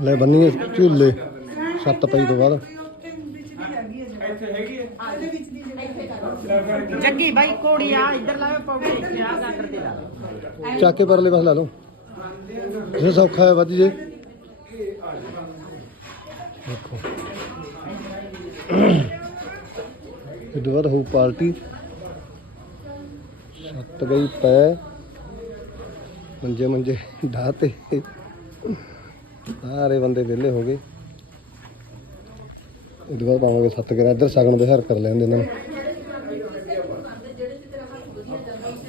ਲੈ ਬੰਨੀਏ ਝੂਲੇ ਸੱਤ ਪਈ ਤੋਂ ਬਾਅਦ। ਜੱਗੀ ਬਾਈ ਕੋੜੀ ਆ ਇੱਧਰ ਲਾਵੇ ਪੌੜੀ ਇੱਥੇ ਆ ਗਾਟਰ ਤੇ ਲਾ। ਚੱਕ ਕੇ ਪਰਲੇ ਪਾਸੇ ਲਾ ਲਓ। ਜੇ ਸੌਖਾ ਹੈ ਵੱਜ ਜੇ। ਦੇਖੋ। ਇਹ ਬਾਅਦ ਹੋਊ ਪਾਰਟੀ। ਸੱਤ ਗਈ ਪੈ। ਮੰਜੇ ਮੰਜੇ ਢਾਤੇ ਸਾਰੇ ਬੰਦੇ ਵਿਹਲੇ ਹੋ ਗਏ। ਇਹ ਤੋਂ ਬਾਅਦ ਪਾਵਾਂਗੇ ਸੱਤ ਗਰਾ ਇੱਧਰ ਸਗਨ ਦੇ ਹਰ ਕਰ ਲੈਂਦੇ ਇਹਨਾਂ ਨੂੰ।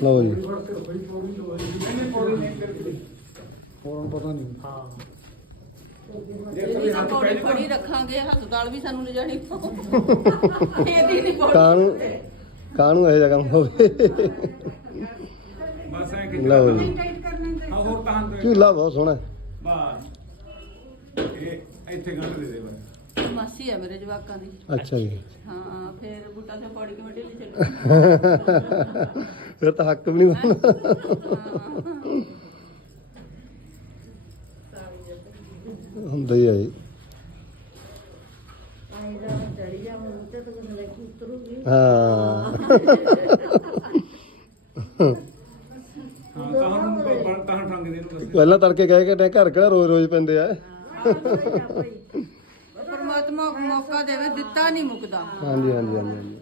ਲਓ ਜੀ। ਜਿਹੜੀ ਤਾਂ ਪੌੜੀ ਫੜੀ ਰੱਖਾਂਗੇ ਹਸਪਤਾਲ ਵੀ ਸਾਨੂੰ ਲਿਜਾਣੀ ਪਊ। ਇਹਦੀ ਨਹੀਂ ਪੌੜੀ। ਇਹ ਜਗ੍ਹਾ ਹੋਵੇ? ਬਸ ਐ ਕਿ ਲਓ ਜੀ। ਹੋਰ ਤਾਂ ਤੋਂ ਝੂਲਾ ਬਹੁਤ ਸੋਹਣਾ। ਬਸ। ਇਹ ਇੱਥੇ ਗੰਢ ਦੇ ਦੇ ਬਸ। ਮਾਸੀ ਆ ਮੇਰੇ ਜਵਾਕਾਂ ਦੀ। ਅੱਛਾ ਜੀ। ਹਾਂ ਫਿਰ ਬੂਟਾ ਤੇ ਪੌੜੀ ਚੱਲੀ। ਫਿਰ ਤਾਂ ਹੱਕ ਵੀ ਨਹੀਂ ਬਣਦਾ। ਹੁੰਦਾ ਹੀ ਹੈ ਜੀ। ਹਾਂ ਹਾਂ ਤਾਂ ਹੁਣ ਤਾਂ ਠੰਗ ਦੇ ਨੂੰ ਬਸ ਪਹਿਲਾਂ ਤੜਕੇ ਗਏ ਕਿ ਘਰ ਕਿਹੜਾ ਰੋਜ਼ ਰੋਜ਼ ਪੈਂਦੇ ਆ? ਪਰਮਾਤਮਾ ਮੌਕਾ ਦੇਵੇ ਦਿੱਤਾ ਨਹੀਂ ਮੁੱਕਦਾ। ਹਾਂਜੀ ਹਾਂਜੀ ਹਾਂਜੀ ਹਾਂਜੀ।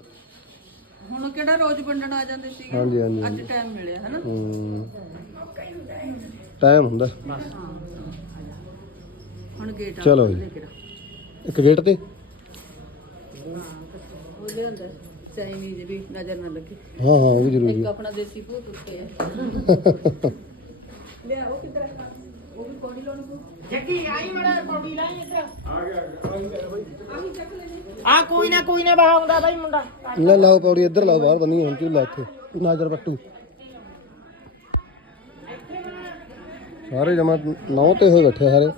ਹੁਣ ਕਿਹੜਾ ਰੋਜ਼ ਵੰਡਣ ਆ ਜਾਂਦੇ ਸੀ ਹਾਂਜੀ, ਹਾਂਜੀ, ਅੱਜ ਟਾਈਮ ਮਿਲਿਆ ਹਨਾ? ਹੂੰ। ਟਾਈਮ ਹੁੰਦਾ। ਹੁਣ ਗੇਟ ਆ ਚਲੋ ਜੀ। ਇੱਕ ਗੇਟ ਤੇ? ਉਹਦੇ ਅੰਦਰ ਚਾਈਨੀਜ਼ ਵੀ ਨਜ਼ਰ ਨਾ ਲੱਗੇ। ਹਾਂ ਹਾਂ ਉਹ ਵੀ ਜ਼ਰੂਰੀ ਇੱਕ ਹੈ। ਆਪਣਾ ਦੇਸੀ ਭੂਤ ਉੱਤੇ ਹੈ ਲਿਆ ਉਹ ਕਿੱਧਰ ਹੈ ਉਹ ਵੀ ਪੌੜੀ ਲਾਉਣੀ ਪਊ। ਜੱਗੀ ਆਈ ਮੜਾ ਪੌੜੀ ਲਾਈ ਇੱਧਰ। ਆ ਕੋਈ ਨਾ ਕੋਈ ਨਾ ਬਹਾਉਂਦਾ ਬਾਈ ਮੁੰਡਾ। ਲੈ ਲਾਓ ਪੌੜੀ ਇੱਧਰ ਲਾਓ ਬਾਹਰ ਬੰਨੀ ਹੁਣ ਝੂਲਾ ਇੱਥੇ। ਨਾਜ਼ਰ ਪੱਟੂ। ਸਾਰੇ ਜਮਾ ਨੌ ਤੇ ਹੋਏ ਬੈਠੇ ਸਾਰੇ।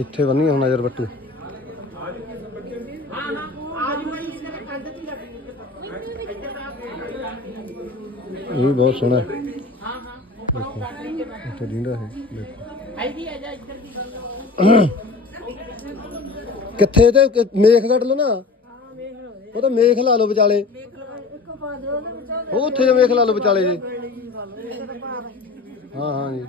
ਇੱਥੇ ਬੰਨੀ ਹੁਣ ਨਾਜ਼ਰ ਪੱਟੂ। ਆਜੂ ਬਾਈ ਇੱਧਰ ਕੰਧ ਤੇ ਲੱਗੀ ਇਹ ਵੀ ਬਹੁਤ ਸੋਹਣਾ ਹੈ। ਹਾਂ ਹਾਂ ਦੇਖੋ ਦਿੰਦਾ ਹੈ ਦੇਖੋ। ਕਿੱਥੇ ਤੇ? ਕਿ- ਮੇਖ ਕੱਢ ਲਓ ਨਾ। ਉਹ ਤਾਂ ਮੇਖ ਲਾ ਲਓ ਵਿਚਾਲੇ। ਉਹ ਉੱਥੇ ਜੇ ਮੇਖ ਲਾ ਲਓ ਵਿਚਾਲੇ ਜੇ। ਹਾਂ ਹਾਂ ਜੀ।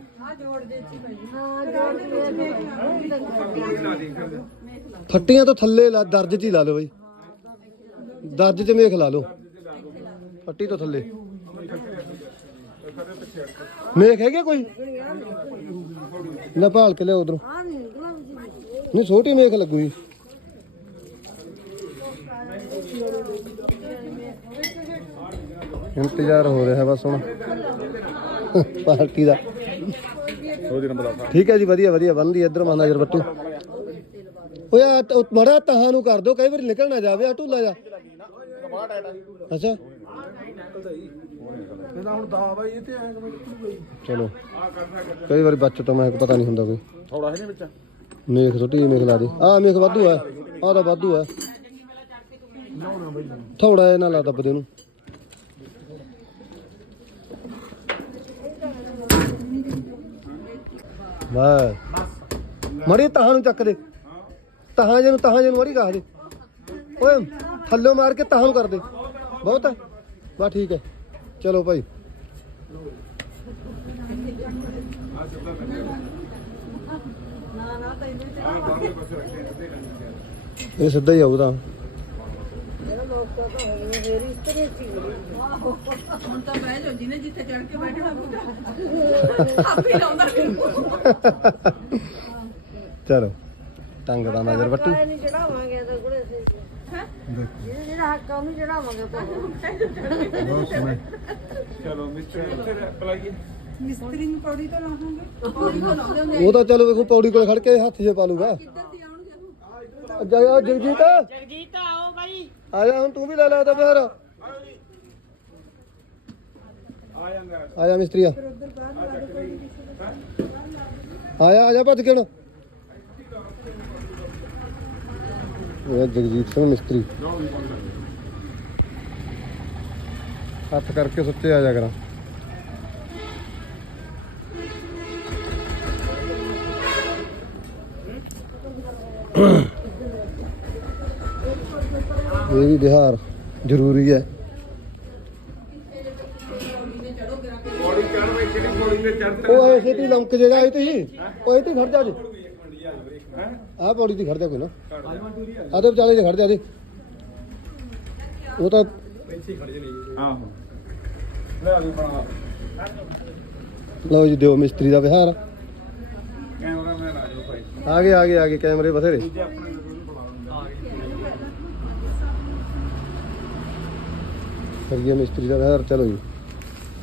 ਫੱਟੀਆਂ ਤੋਂ ਥੱਲੇ ਲਾ, ਦਰਜ 'ਚ ਹੀ ਲਾ ਲਓ ਬਈ। ਦਰਜ 'ਚ ਮੇਖ ਲਾ ਲਓ। ਫੱਟੀ ਤੋਂ ਥੱਲੇ। ਮੇਖ ਹੈਗੇ ਕੋਈ? ਲੈ ਭਾਲ ਕੇ ਲਿਆ ਉਧਰੋਂ। ਨਹੀਂ, ਛੋਟੀ ਮੇਖ ਲੱਗੂਗੀ। ਇੰਤਜ਼ਾਰ ਹੋ ਰਿਹਾ ਬਸ ਹੁਣ। ਪਾਰਟੀ ਦਾ। ਠੀਕ ਹੈ ਜੀ, ਵਧੀਆ ਵਧੀਆ। ਬੰਦੀ ਇੱਧਰ ਮੰਨਾ ਜਰ ਬੱਟੂ। ਓਏ, ਆ ਮੜਾ ਤਹਾਂ ਨੂੰ ਕਰ ਦੋ ਕਈ ਵਾਰੀ ਨਿਕਲ ਨਾ ਜਾਵੇ, ਆ ਢੂਲਾ ਜਾ ਅੱਛਾ। ਇਹਦਾ ਹੁਣ ਦਾ ਬਾਈ ਇਹ ਤੇ ਐ ਕਿਵੇਂ ਨਿਕਲੂਗਾ ਚਲੋ। ਕਈ ਵਾਰੀ ਬੱਚ ਤੋਂ ਮੈਂ ਪਤਾ ਨਹੀਂ ਹੁੰਦਾ ਕੋਈ। ਥੋੜਾ ਹੈ ਨਹੀਂ ਵਿੱਚ? ਮੇਖ ਛੋਟੀ ਮੇਖ ਲਾ ਦੇ। ਆ ਮੇਖ ਵਾਧੂ ਆ। ਆ ਤਾਂ ਵਾਧੂ ਆ। ਥੋੜਾ ਇਹ ਨਾ ਲਾ ਦੱਬਦੇ ਨੂੰ ਵਾਹ। ਮੜੀ ਤਹਾਂ ਨੂੰ ਚੱਕ ਦੇ। ਤਹਾਂ ਜੇ ਨੂੰ ਤਹਾਂ ਜੇ ਨੂੰ ਮੜੀ ਕਹਾ ਦੇ। ਓਏ ਥੱਲੇ ਮਾਰ ਕੇ ਤਹਾਂ ਨੂੰ ਕਰ ਦੇ। ਬਹੁਤ ਹੈ ਬਸ ਠੀਕ ਹੈ ਚਲੋ ਭਾਈ। ਇਹ ਸਿੱਧਾ ਹੀ ਆਊਗਾ ਹੁਣ ਤਾਂ ਬਹਿ ਜਾਓ ਜਿਹਨੇ ਜਿੱਥੇ ਚੜ ਕੇ ਬੈਠਣਾ ਬੂਟਾ ਆਪੇ ਲਾਉਂਦਾ ਫਿਰੂ। ਚਲੋ। ਟੰਗ ਦਾ ਨਜ਼ਰ ਵੱਟੂ। ਨਹੀਂ ਚੜਾਵਾਂਗੇ ਜਿਹੜਾ ਹੱਕ ਆ ਉਹਨੂੰ ਚੜਾਵਾਂਗੇ ਬਹੁਤ ਸੋਹਣਾ ਚਲੋ ਮਿਸਟਰ ਇੱਥੇ ਪਲਾਈਏ ਮਿਸਤਰੀ ਨੂੰ ਪੌੜੀ ਤਾਂ ਲਾਵਾਂਗੇ। ਪੌੜੀ ਤਾਂ ਲਾਉਂਦੇ ਹੁੰਦੇ ਉਹ ਤਾਂ ਚਲੋ ਵੇਖੋ ਪੌੜੀ ਕੋਲ ਖੜ ਕੇ ਹੱਥ 'ਚ ਪਾ ਲੂਗਾ ਕਿੱਧਰ ਦੀ ਆਉਣਗੇ ਉਹ? ਜਾ ਆ ਜਗਜੀਤ। ਜਗਜੀਤ ਆਓ ਬਾਈ। ਆ ਜਾ ਹੁਣ ਤੂੰ ਵੀ ਲੈ ਲੈ ਤਾਂ ਫਿਰ। ਆ ਜਾ ਮਿਸਤਰੀ ਆ ਆ ਜਾ ਆ ਜਾ ਭੱਜ ਕੇ ਹੁਣ। ਇਹ ਜਗਜੀਤ ਸਿੰਘ ਮਿਸਤਰੀ। ਹੱਥ ਕਰਕੇ ਸੁੱਤੇ ਆ ਜਾ ਕਰਾਂ। ਇਹ ਵੀ ਬਿਹਾਰ ਜ਼ਰੂਰੀ ਹੈ। ਉਹ ਐਸੇ ਤੇ ਲੰਕ ਜੇਗਾ ਆਈ ਤੇ ਹੀ ਉਹ ਇਹ ਤੇ ਖੜ ਜਾ ਜੀ। ਆਹ ਪੌੜੀ ਤੇ ਖੜ ਜਾ ਕੋਈ ਨਾ। ਆਦੇ ਵਿਚਾਲੇ ਤੇ ਖੜ ਜਾ ਦੇ। ਉਹ ਤਾਂ ਆਹੋ ਲੈ ਵੀ ਬਣਾ। ਲਓ ਜੀ ਦਿਓ ਮਿਸਤਰੀ ਦਾ ਵਿਹਾਰ। ਕੈਮਰਾਮੈਨ ਆ ਜਾਓ ਭਾਈ। ਆ ਗਏ ਆ ਗਏ ਆ ਗਏ ਕੈਮਰੇ ਬਥੇਰੇ। ਦੂਜੇ ਆਪਣੇ ਨੂੰ ਵੀ ਬੁਲਾ ਲੈਂਦੇ ਕਰੀਏ ਮਿਸਤਰੀ ਦਾ ਵਿਹਾਰ ਚਲੋ ਜੀ।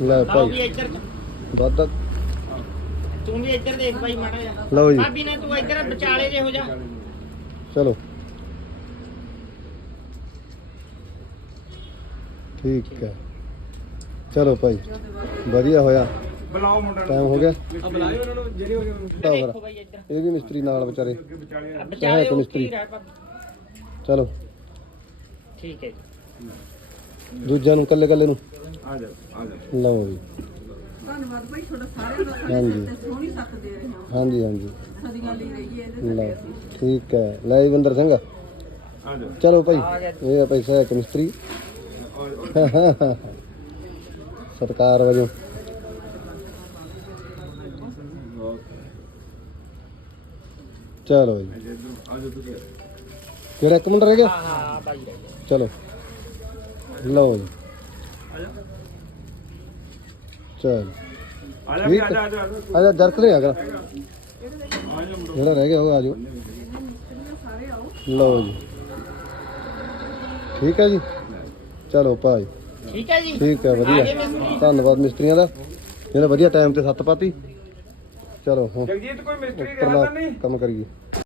ਲੈ ਭਾਈ। ਇੱਧਰ। ਵੱਧ ਤੂੰ ਵੀ ਇੱਧਰ ਦੇਖ ਭਾਈ ਮਾੜਾ ਜਿਹਾ। ਲਓ ਜੀ। ਭਾਬੀ ਨੇ ਤੂੰ ਇੱਧਰ ਵਿਚਾਲੇ ਜੇ ਹੋ ਜਾ ਚਲੋ। ਠੀਕ ਹੈ। ਚਲੋ ਭਾਈ ਵਧੀਆ ਹੋਇਆ। ਬੁਲਾਓ ਮੁੰਡਾ ਨੂੰ। ਟਾਈਮ ਹੋ ਗਿਆ? ਆ ਬੁਲਾਇਓ ਉਹਨਾਂ ਨੂੰ ਜਿਹੜੇ ਹੋ ਫਿਰ ਦੇਖੋ ਭਾਈ ਇੱਧਰ। ਇਹ ਵੀ ਮਿਸਤਰੀ ਨਾਲ ਵਿਚਾਰੇ। ਵਿਚਾਲੇ ਇੱਕ ਮਿਸਤਰੀ। ਚਲੋ। ਠੀਕ ਹੈ ਜੀ। ਦੂਜਿਆਂ ਨੂੰ ਕੱਲੇ ਕੱਲੇ ਨੂੰ। ਆ ਜਾ ਆ ਜਾ ਲਓ ਜੀ। ਧੰਨਵਾਦ ਭਾਈ ਤੁਹਾਡਾ ਸਾਰਿਆਂ ਦਾ ਹਾਂਜੀ। ਤੇ ਸੋਹਣੀ ਸੱਤ ਦੇ ਰਹੇ ਹਾਂ ਹਾਂਜੀ ਹਾਂਜੀ। ਸਦੀਆਂ ਲਈ ਰਹੀਏ ਇਹਦੇ ਠੀਕ ਹੈ। ਲੈ ਜੀ ਬੰਦਰ ਸਿੰਘ। ਆ ਜਾ ਚਲੋ ਭਾਈ ਇਹ ਆ ਪੈਸਾ ਇੱਕ ਮਿਸਤਰੀ। ਸਤਕਾਰ ਵਜੋਂ। ਚਲੋ ਜੀ ਆ ਜਾ ਤੁਸੀਂ। ਕਿਹੜਾ ਇੱਕ ਮਿੰਟ ਰਹਿ ਗਿਆ? ਹਾਂ ਹਾਂ ਭਾਈ ਰਹਿ ਗਿਆ। ਚਲੋ। ਲਓ ਜੀ। ਚਲ। ਆ ਜਾ ਵੀ ਆ ਜਾ ਆ ਜਾ ਆ ਜਰਕ ਆ ਜਿਹੜਾ ਰਹਿ ਗਿਆ ਉਹ ਆ ਜਾਓ। ਲਓ ਜੀ। ਠੀਕ ਹੈ ਜੀ? ਚਲੋ ਭਾਈ। ਠੀਕ ਹੈ ਜੀ। ਠੀਕ ਹੈ ਵਧੀਆ। ਧੰਨਵਾਦ ਮਿਸਤਰੀਆਂ ਦਾ। ਇਹਨੇ ਵਧੀਆ ਟਾਈਮ ਤੇ ਸੱਤ ਪਾਤੀ। ਚਲੋ ਹੁਣ ਜਗਜੀਤ ਕੋਈ ਮਿਸਤਰੀ ਰਿਹਾ ਉੱਪਰਲਾ ਤਾਂ ਨਹੀਂ? ਕੰਮ ਕਰੀਏ।